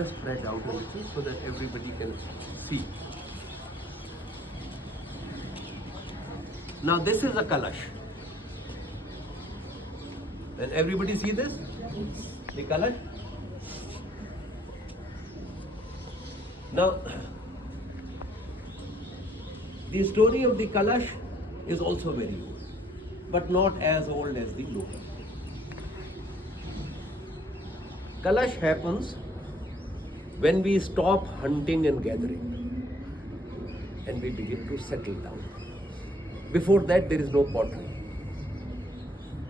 just spread out a little so that everybody can see. Now this is a kalash. And everybody see this? The kalash? Now, the story of the kalash is also very old, but not as old as the Lodi. Kalash happens when we stop hunting and gathering and we begin to settle down. Before that, there is no pottery.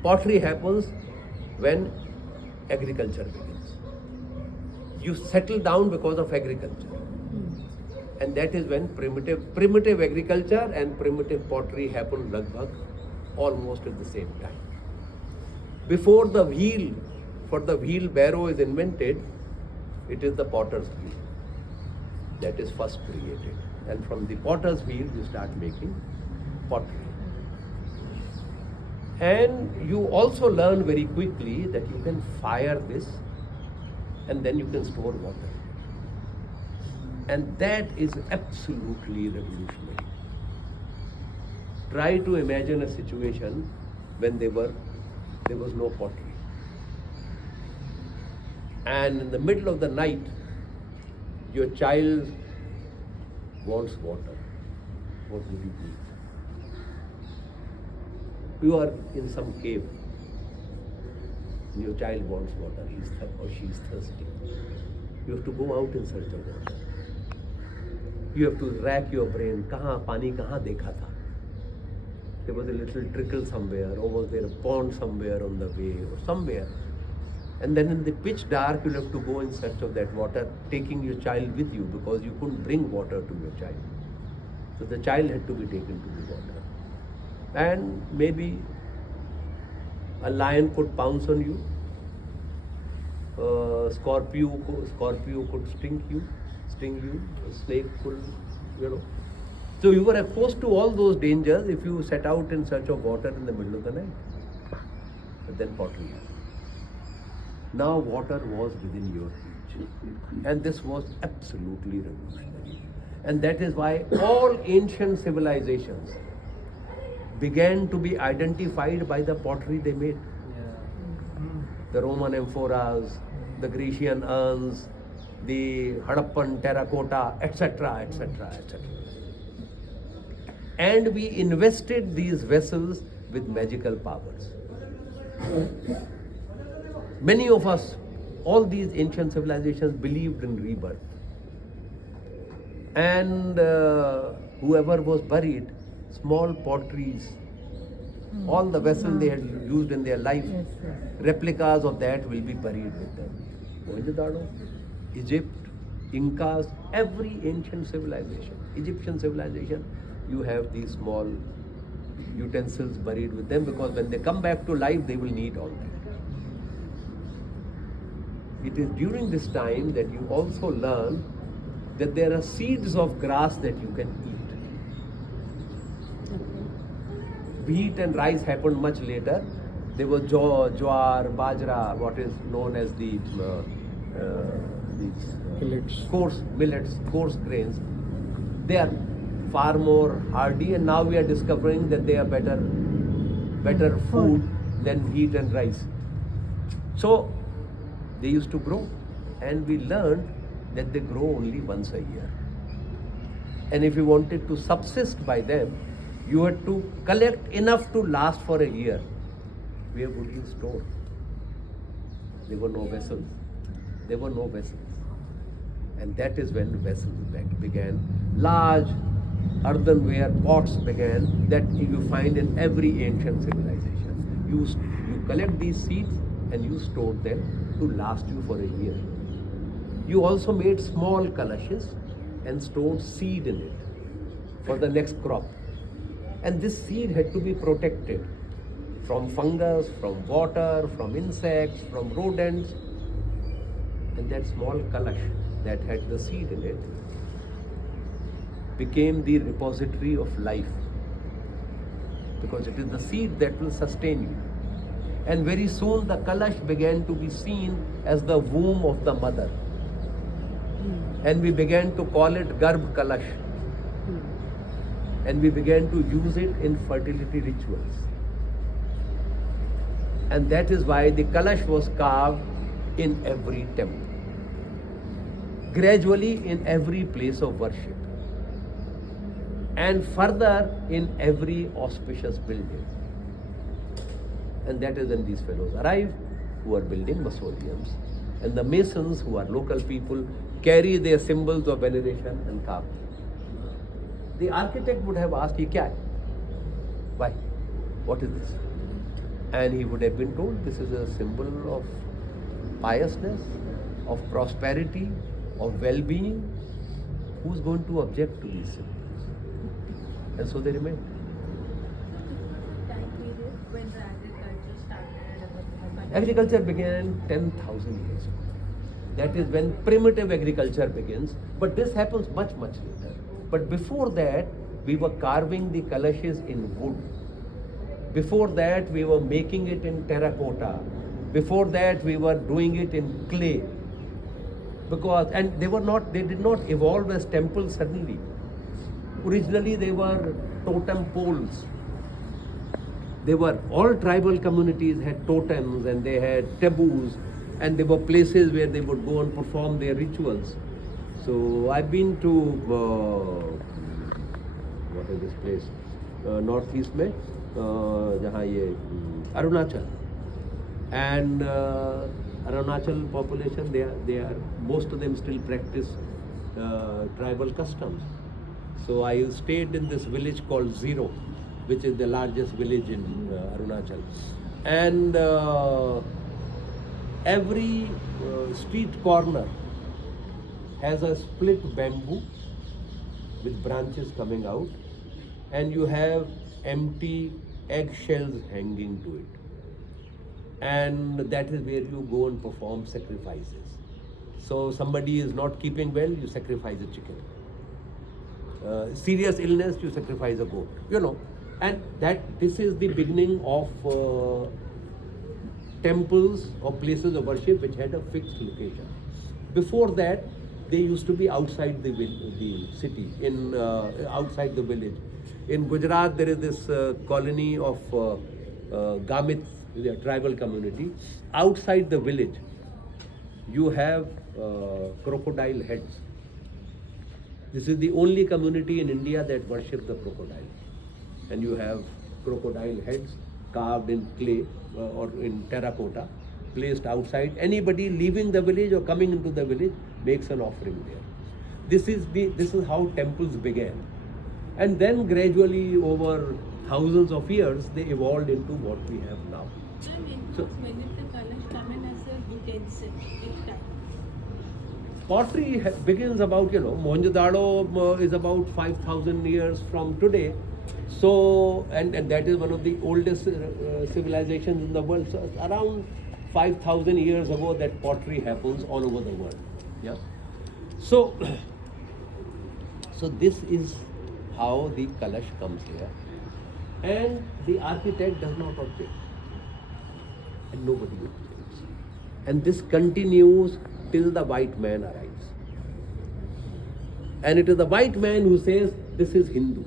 Pottery happens when agriculture begins. You settle down because of agriculture. And that is when primitive agriculture and primitive pottery happened lagbhag almost at the same time. Before the wheel, for the wheelbarrow is invented, it is the potter's wheel that is first created. And from the potter's wheel, you start making pottery. And you also learn very quickly that you can fire this and then you can store water. And that is absolutely revolutionary. Try to imagine a situation when there was no pottery. And in the middle of the night, your child wants water. What would you do? You are in some cave and your child wants water, or she is thirsty. You have to go out in search of water. You have to rack your brain. Pani kahan dekha tha? There was a little trickle somewhere, or was there a pond somewhere on the way, or somewhere. And then in the pitch dark, you'll have to go in search of that water, taking your child with you because you couldn't bring water to your child. So the child had to be taken to the water. And maybe a lion could pounce on you, scorpio could sting you, a snake could, So you were exposed to all those dangers if you set out in search of water in the middle of the night. But then pottery happened. Now water was within your reach. And this was absolutely revolutionary. And that is why all ancient civilizations began to be identified by the pottery they made. The Roman amphoras, the Grecian urns, the Harappan terracotta, etc., etc., etc. And we invested these vessels with magical powers. Many of us, all these ancient civilizations believed in rebirth. And whoever was buried, small potteries, all the vessels they had used in their life, replicas of that will be buried with them. Mohenjo-daro, Egypt, Incas, every ancient civilization, Egyptian civilization, you have these small utensils buried with them because when they come back to life, they will need all that. It is during this time that you also learn that there are seeds of grass that you can eat. Wheat and rice happened much later. There was jowar, bajra, what is known as these millets, coarse grains. They are far more hardy, and now we are discovering that they are better food than wheat and rice. So they used to grow, and we learned that they grow only once a year. And if you wanted to subsist by them, you had to collect enough to last for a year. Where would you store? There were no vessels. And that is when vessels began. Large earthenware pots began that you find in every ancient civilization. You collect these seeds and you stored them to last you for a year. You also made small kalashes and stored seed in it for the next crop. And this seed had to be protected from fungus, from water, from insects, from rodents. And that small kalash that had the seed in it became the repository of life, because it is the seed that will sustain you. And very soon the kalash began to be seen as the womb of the mother. And we began to call it Garbh Kalash. And we began to use it in fertility rituals. And that is why the Kalash was carved in every temple. Gradually in every place of worship. And further in every auspicious building. And that is when these fellows arrive, who are building mausoleums. And the masons, who are local people, carry their symbols of veneration and carve. The architect would have asked, "Ye kya hai? Why? What is this?" And he would have been told, this is a symbol of piousness, of prosperity, of well-being. Who's going to object to these symbols? And so they remain. Time period when the agriculture started. Agriculture began 10,000 years ago. That is when primitive agriculture begins. But this happens much, much later. But before that, we were carving the kalashes in wood. Before that, we were making it in terracotta. Before that, we were doing it in clay. And they did not evolve as temples suddenly. Originally, they were totem poles. All tribal communities had totems and they had taboos, and there were places where they would go and perform their rituals. So I've been to what is this place? Northeast में जहाँ ये Arunachal, and Arunachal population, they are most of them still practice tribal customs. So I stayed in this village called Zero, which is the largest village in Arunachal, and every street corner has a split bamboo with branches coming out, and you have empty eggshells hanging to it. And that is where you go and perform sacrifices. So somebody is not keeping well, you sacrifice a chicken. Serious illness, you sacrifice a goat, and this is the beginning of temples or places of worship which had a fixed location. Before that, they used to be outside the city, outside the village. In Gujarat, there is this colony of Gamit, the tribal community. Outside the village, you have crocodile heads. This is the only community in India that worship the crocodile. And you have crocodile heads carved in clay or in terracotta, placed outside. Anybody leaving the village or coming into the village makes an offering there. This is how temples began. And then gradually over thousands of years, they evolved into what we have now. So when did the Kalash come in as a utensil? Pottery begins about, Mohenjo-daro is about 5,000 years from today. So, and that is one of the oldest civilizations in the world. So around 5,000 years ago, that pottery happens all over the world. Yeah. So this is how the Kalash comes here. And the architect does not object. And nobody objects. And this continues till the white man arrives. And it is the white man who says, this is Hindu.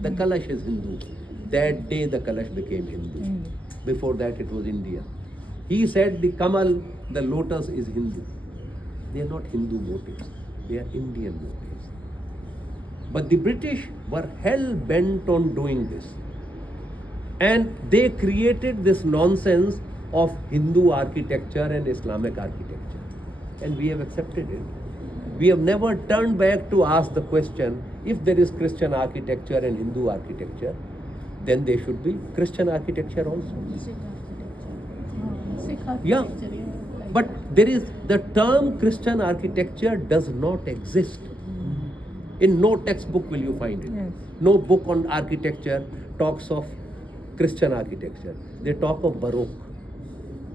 The Kalash is Hindu. That day the Kalash became Hindu. Before that it was Indian. He said the Kamal, the lotus, is Hindu. They are not Hindu motifs. They are Indian motifs. But the British were hell-bent on doing this. And they created this nonsense of Hindu architecture and Islamic architecture. And we have accepted it. We have never turned back to ask the question, if there is Christian architecture and Hindu architecture, then there should be Christian architecture also. Yeah. But the term Christian architecture does not exist. In no textbook will you find it. Yes. No book on architecture talks of Christian architecture. They talk of Baroque.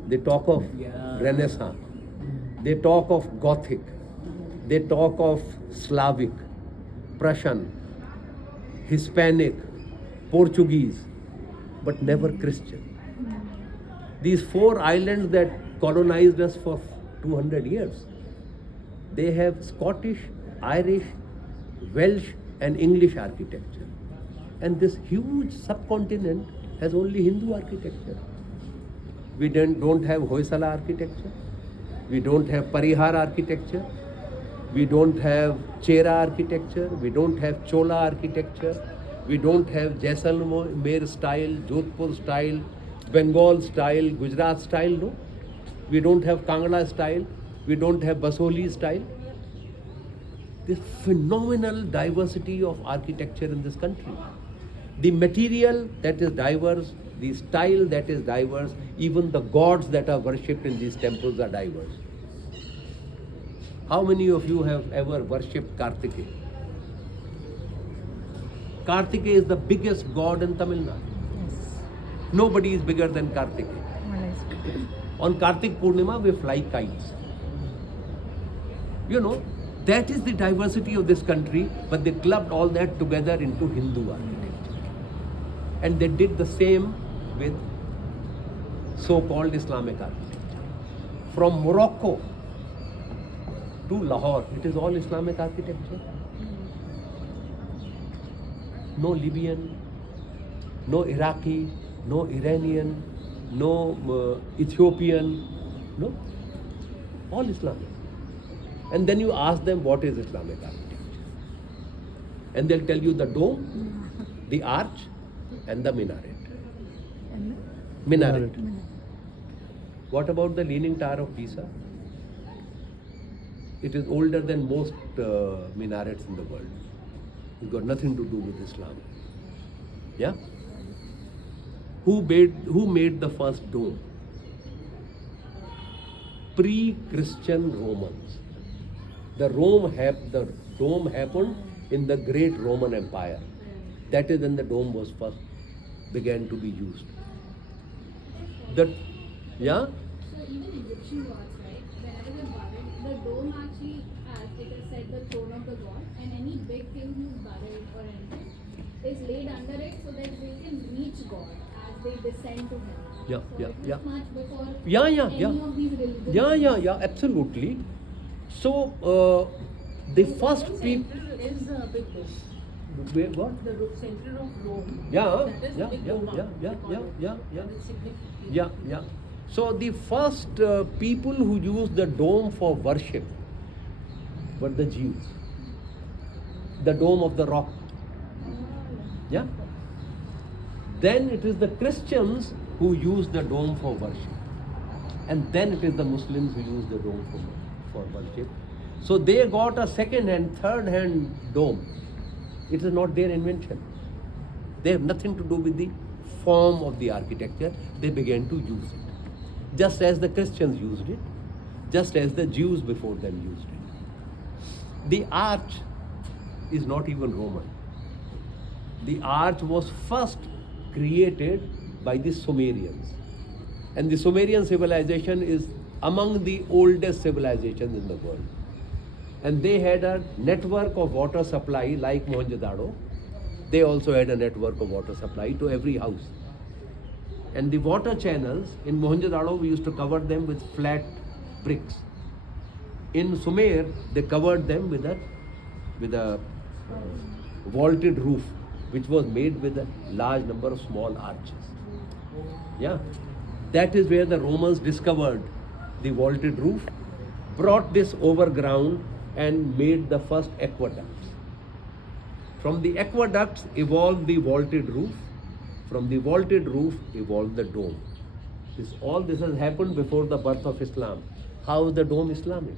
They talk of Renaissance. They talk of Gothic. They talk of Slavic, Prussian, Hispanic, Portuguese, but never Christian. These 4 islands that colonized us for 200 years, They have Scottish, Irish, Welsh, and English architecture. And this huge subcontinent has only Hindu architecture. We don't have Hoysala architecture. We don't have Parihar architecture. We don't have Chera architecture. We don't have Chola architecture. We don't have Jaisalmer style, Jodhpur style, Bengal style, Gujarat style. No. We don't have Kangla style. We don't have Basoli style. This phenomenal diversity of architecture in this country. The material that is diverse, the style that is diverse, even the gods that are worshipped in these temples are diverse. How many of you have ever worshipped Kartikeya? Kartikeya is the biggest god in Tamil Nadu. Yes. Nobody is bigger than Kartikeya. Malaysia. On Kartik Purnima, we fly kites. You know, that is the diversity of this country, but they clubbed all that together into Hindu architecture. And they did the same with so-called Islamic architecture. From Morocco to Lahore, it is all Islamic architecture. No Libyan, no Iraqi, no Iranian, no Ethiopian, no, all Islamic. And then you ask them what is Islamic architecture. And they'll tell you the dome, the arch, and the minaret. And Minaret. What about the Leaning Tower of Pisa? It is older than most minarets in the world. It's got nothing to do with Islam. Yeah? Who made the first dome? Pre-Christian Romans. The dome happened in the great Roman Empire. That is when the dome was first began to be used. Yeah? So even Egyptian gods, right? Whenever they're buried, the dome actually, as it is said, the throne of the god, and any big thing who's buried or anything is laid under it so that they can reach God as they descend to him. Yeah, So yeah, it was yeah. much before Yeah, any of these religions. Yeah, absolutely. So, the first people. Is a big dome. What? The center of Rome. Yeah, That is yeah, big yeah, dome. yeah, they yeah, call yeah, it. yeah, yeah. That is significant. Yeah. So the first people who used the dome for worship were the Jews. The dome of the rock. Yeah. Then it is the Christians who use the dome for worship. And then it is the Muslims who use the dome for worship. So they got a second-hand, third-hand dome. It is not their invention. They have nothing to do with the form of the architecture. They began to use it. Just as the Christians used it, just as the Jews before them used it. The arch is not even Roman. The arch was first created by the Sumerians. And the Sumerian civilization is among the oldest civilizations in the world. And they had a network of water supply like Mohenjo-daro. They also had a network of water supply to every house. And the water channels in Mohenjo-daro, we used to cover them with flat bricks. In Sumer, they covered them with a vaulted roof, which was made with a large number of small arches. Yeah, that is where the Romans discovered the vaulted roof, brought this overground, and made the first aqueducts. From the aqueducts evolved the vaulted roof. From the vaulted roof evolved the dome. All this has happened before the birth of Islam. How is the dome Islamic?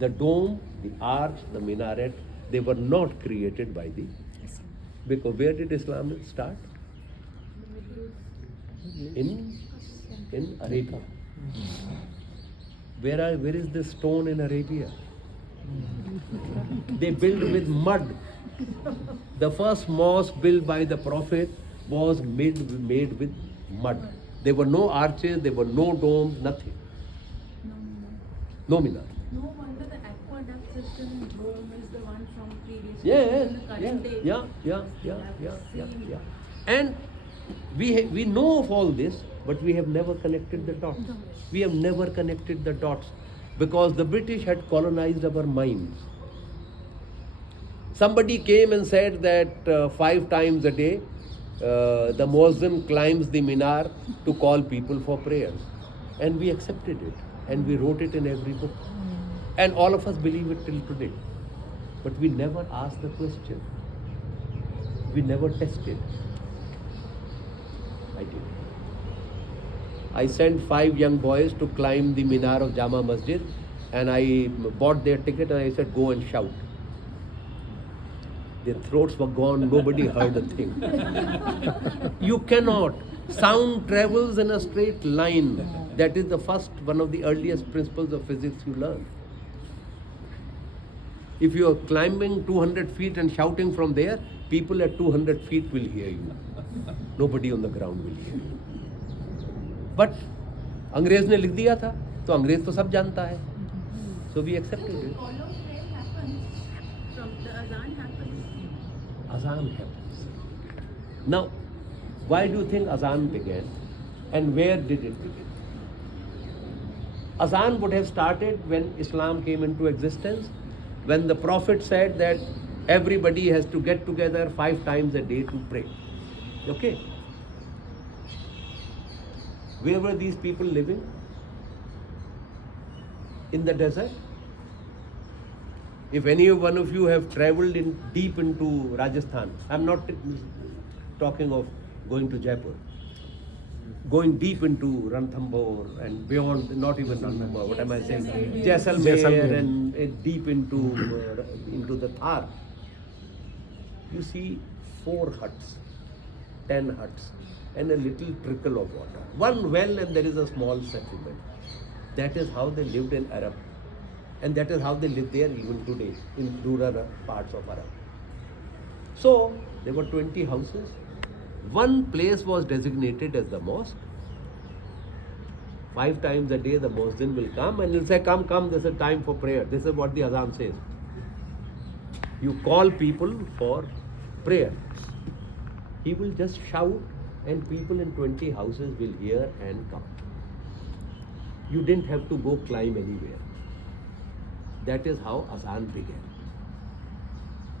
The dome, the arch, the minaret, they were not created by the... Because where did Islam start? In Arabia. Where is the stone in Arabia? They built with mud. The first mosque built by the Prophet was made with mud. There were no arches, there were no domes, nothing. No minar. No wonder the aqueduct system in Rome is the one from previous Yeah. in the current day. Yeah. And we know of all this, but we have never connected the dots. We have never connected the dots. because the British had colonized our minds. Somebody came and said that 5 times a day the Muslim climbs the minar to call people for prayers. And we accepted it and we wrote it in every book. And all of us believe it till today. But we never asked the question. We never tested. I did. I sent 5 young boys to climb the minar of Jama Masjid, and I bought their ticket and I said, go and shout. Their throats were gone, nobody heard a thing. You cannot. Sound travels in a straight line. That is the first, one of the earliest principles of physics you learn. If you are climbing 200 feet and shouting from there, people at 200 feet will hear you. Nobody on the ground will hear you. But अंग्रेज ने लिख दिया था, तो अंग्रेज तो सब जानता है. So we accepted it. Follow prayer happens from the azan happens. Azan happens. Now, why do you think Azan began? And where did it begin? Azan would have started when Islam came into existence, when the Prophet said that everybody has to get together 5 times a day to pray. Okay? Where were these people living? In the desert? If any one of you have traveled deep into Rajasthan, I'm not talking of going to Jaipur, going deep into Ranthambore and beyond, not even Ranthambore, what am I saying? Jaisalmer and deep into the Thar. You see 4 huts, 10 huts, and a little trickle of water. One well and there is a small settlement. That is how they lived in Arab. And that is how they live there even today, in rural parts of Arab. So, there were 20 houses. One place was designated as the mosque. 5 times a day the Muslim will come and he'll say, come, this is time for prayer. This is what the Azan says. You call people for prayer. He will just shout and people in 20 houses will hear and come. You didn't have to go climb anywhere. That is how Azan began.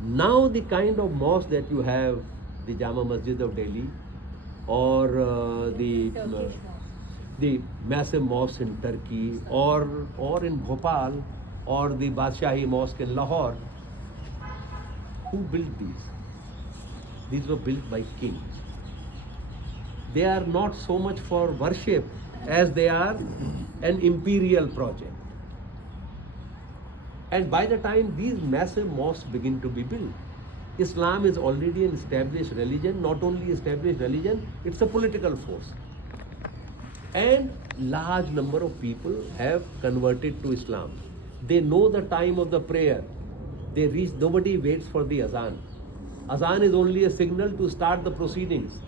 Now the kind of mosque that you have, the Jama Masjid of Delhi or the massive mosque in Turkey or in Bhopal or the Badshaahi Mosque in Lahore, who built these? These were built by kings. They are not so much for worship as they are an imperial project. And by the time these massive mosques begin to be built, Islam is already an established religion, not only established religion, it's a political force. And large number of people have converted to Islam. They know the time of the prayer. They reach, nobody waits for the Azan. Azan is only a signal to start the proceedings.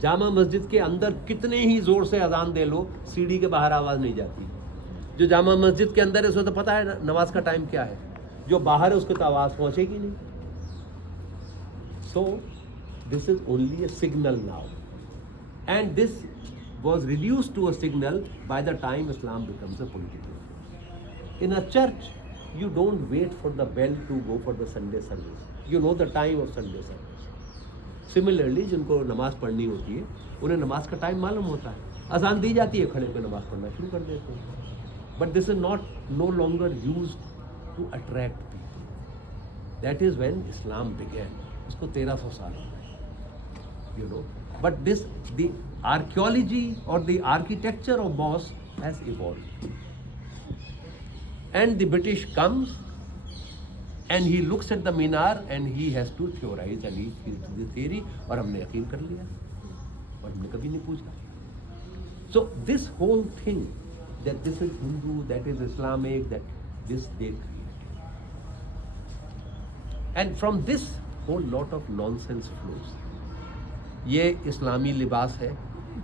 Jama Masjid के अंदर कितने ही जोर से अजान दे लो, सीढ़ी के बाहर आवाज़ नहीं जाती. जो जामा मस्जिद के अंदर है उसको तो पता है नमाज का टाइम क्या है, जो बाहर है उसको तो आवाज़ पहुँचेगी नहीं. So this is only a signal now, and this was reduced to a signal by the time Islam becomes a political. In a church, you don't wait for the bell to go for the Sunday service. You know the time of Sunday service. Similarly, जिनको नमाज पढ़नी होती है उन्हें नमाज का time मालूम होता है. अजान दी जाती है, खड़े होकर नमाज पढ़ना शुरू कर देते हैं. But this is no longer used to attract people. That is when Islam began. उसको 1300 साल हो गए. You know. But the archaeology or the architecture of mosque has evolved. And the British comes and he looks at the minar and he has to theorize and he feels the theory और हमने यकीन कर लिया और हमने कभी नहीं पूछा. So this whole thing that this is Hindu, that is Islamic, that this they create. And from this whole lot of nonsense flows. ये इस्लामी लिबास है,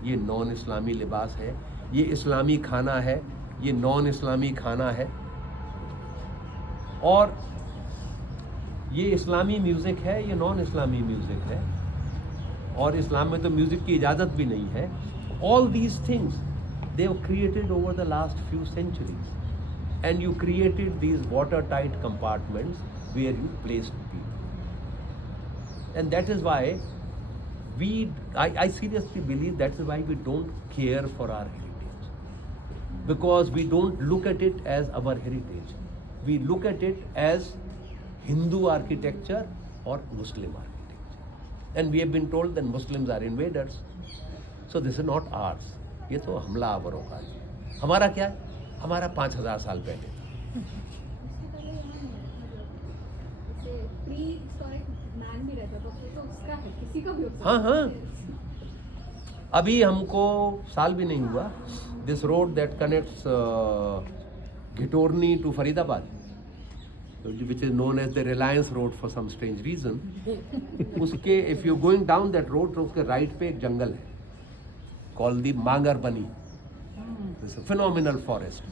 ये नॉन इस्लामी लिबास है, ये इस्लामी खाना है, ये नॉन इस्लामी खाना है, और ये इस्लामी म्यूज़िक है, ये नॉन इस्लामी म्यूज़िक है, और इस्लाम में तो म्यूज़िक की इजाज़त भी नहीं है. All these things they were created over the last few centuries. And you created these watertight compartments where you placed people. And that is why I seriously believe that is why we don't care for our heritage. Because we don't look at it as our heritage. We look at it as Hindu architecture or Muslim architecture. And we have been told that Muslims are invaders. So this is not ours. ये तो हमला आवरों का है. हमारा क्या है? हमारा 5000 साल पहले था. उसके पहले यहाँ नहीं है, मतलब जैसे प्री हिस्टोरिक मैन भी रहता था, तो उसका है, किसी का भी हो सकता हाँ है. हाँ. अभी हमको साल भी नहीं हुआ. This road that connects Ghitorni to Faridabad, which is known as the Reliance Road for some strange reason. उसके if you're going down that road, तो उसके right पे एक जंगल है called the Mangarbani. It's a phenomenal forest.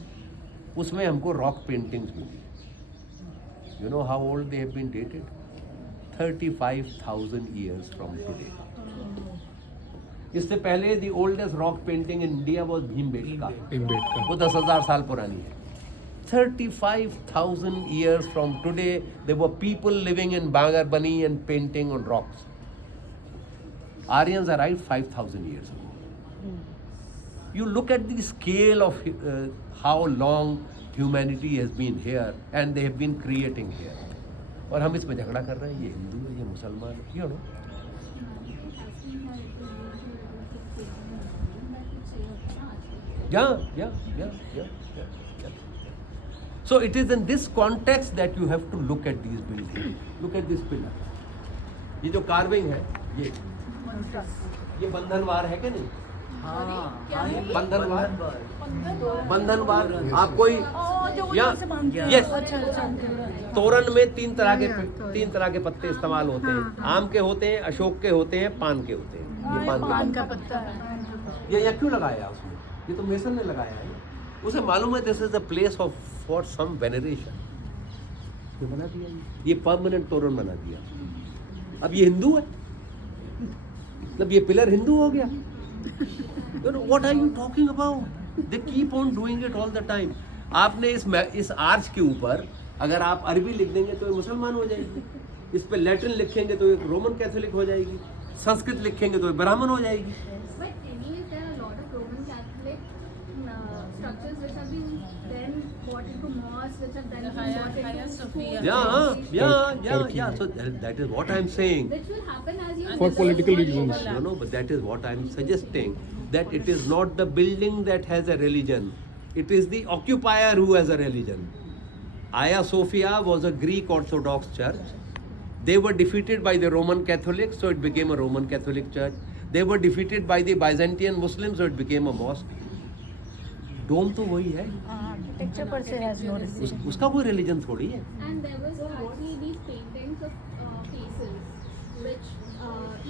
उसमें हमको rock paintings milli. You know how old they have been dated? 35,000 years from today. इससे पहले the oldest rock painting in India was Bhimbetka. वो 10,000 साल पुरानी है. 35,000 years from today, there were people living in Bangarbani and painting on rocks. Aryans arrived 5,000 years ago. You look at the scale of how long humanity has been here and they have been creating here. और हम इसमें झगड़ा कर रहे हैं, ये हिंदू है, ये मुसलमान है, you know. Yeah. So it is in this context that you have to look at these buildings. Look at this pillar. ये जो carving है, ये बंधनवार है क्या नहीं? बंधनवार आप कोई यस तोरण में तीन तरह के पत्ते इस्तेमाल होते हैं. आम के होते हैं, अशोक के होते हैं, पान के होते हैं. ये पान का पत्ता है. ये क्यों लगाया उसमें? ये तो मेसन ने लगाया है. उसे मालूम है this is the place of for some veneration. ये बना दिया, ये परमानेंट तोरण बना दिया. अब ये हिंदू है, मतलब ये पिलर हिंदू हो गया. You know, what are you talking about? They keep on doing it all the time. आपने इस आर्च के ऊपर अगर आप अरबी लिख देंगे तो ये मुसलमान हो जाएगी. इस पे लैटिन लिखेंगे तो एक रोमन कैथोलिक हो जाएगी. संस्कृत लिखेंगे तो एक ब्राह्मण हो जाएगी. But anyways, there are a lot of Roman Catholic structures which have been then brought into mosques, which have then been brought into schools. Yeah. So that is what I'm saying. Which will happen as you For political reasons. No, but that is what I'm suggesting. That it is not the building that has a religion. It is the occupier who has a religion. Hagia Sophia was a Greek Orthodox church. They were defeated by the Roman Catholics, so it became a Roman Catholic church. They were defeated by the Byzantine Muslims, so it became a mosque. Dome तो वही है. Architecture per se has no religion. उसका कोई religion थोड़ी है. And there was actually these paintings of faces, which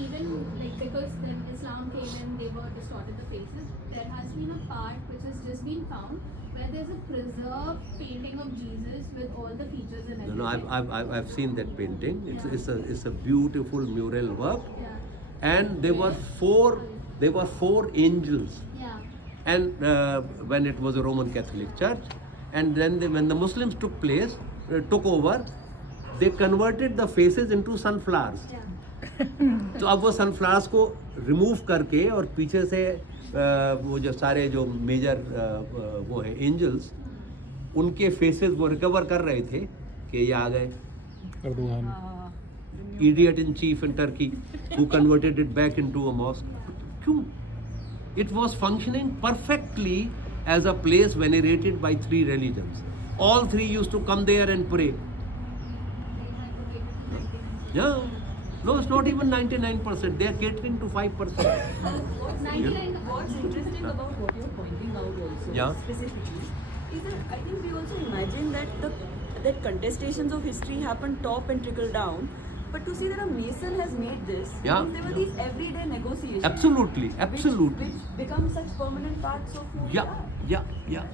even like because when Islam came in, they were distorted the faces. There has been a part which has just been found where there's a preserved painting of Jesus with all the features and everything. No, I've seen that painting. It's a beautiful mural work. Yeah. And there were four angels. Yeah. And when it was a Roman Catholic church, and then when the Muslims took over, they converted the faces into sunflowers. Yeah. तो अब वो sunflowers को remove करके और पीछे से वो जो सारे जो मेजर वो है angels, उनके faces वो recover कर रहे थे कि ये आ गए. Idiot in chief in Turkey who converted it back into a mosque. क्यों? It was functioning perfectly as a place venerated by three religions. All three used to come there and pray. Yeah. No, it's not even 99%. They are catering to 5%. What's interesting about what you're pointing out also, Yeah. specifically, is that I think we also imagine that contestations of history happen top and trickle down. But to see that a Mason has made this, Yeah. means there were these everyday negotiations. Absolutely. Which become such permanent parts of who we are. Yeah.